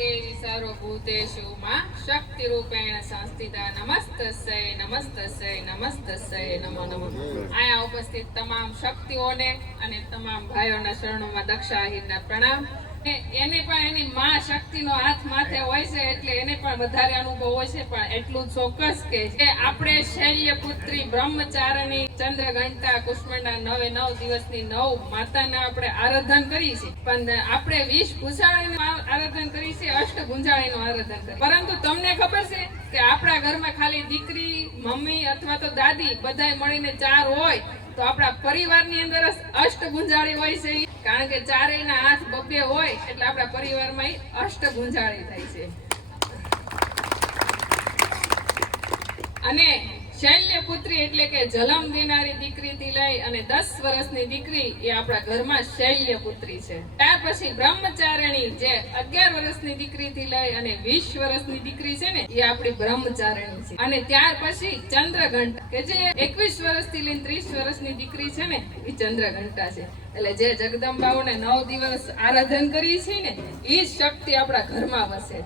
देवी सर्वभूतेषु मां शक्तिरूपेण संस्थिता नमस्तस्यै नमस्तस्यै नमस्तस्यै नमो नमः। आया उपस्थित તમામ શક્તિઓને અને તમામ ભાઈઓના શરણોમાં દક્ષા આહિરના પ્રણામ। એને પણ એની માં શક્તિનો હાથ માથે હોય છે એટલે એને પણ વધારે અનુભવ હોય છે, પણ એટલું ચોક્કસ કે જે આપણે શૈલ્યપુત્રી બ્રહ્મચારિણી ચંદ્રઘંટા કુષ્માંડા 9 દિવસની 9 માતાના આપણે આરાધન કરી છે, પણ આપણે 20 ભૂષાણીનું આરાધન કરી છે, અષ્ટભુજાળીનું આરાધન કરી। પરંતુ તમને ખબર છે કે આપણા ઘરમાં ખાલી દીકરી, મમ્મી અથવા તો દાદી બધાય મળીને 4 હોય તો આપણા પરિવારની અંદર અષ્ટભુજાળી હોય છે, કારણ કે ચારેયના હાથ બબ્બે હોય એટલે આપણા પરિવારમાં અષ્ટભુજાળી થાય છે। અને શૈલ્યપુત્રી એટલે કે જન્મ દેનારી દીકરીથી લઈ અને 10 વર્ષની દીકરી એ આપણા ઘરમાં શૈલ્યપુત્રી છે। ત્યાર પછી બ્રહ્મચારિણી જે 11 વર્ષની દીકરીથી લઈ અને 20 વર્ષની દીકરી છે ને એ આપણી બ્રહ્મચારિણી છે। અને ત્યાર પછી ચંદ્રઘંટા કે જે 21 વર્ષથી લઈને 30 વર્ષની દીકરી છે ને એ ચંદ્રઘંટા છે। એટલે જે જગદંબાઓને 9 દિવસ આરાધન કરી છે ને એ શક્તિ આપણા ઘરમાં વસે છે।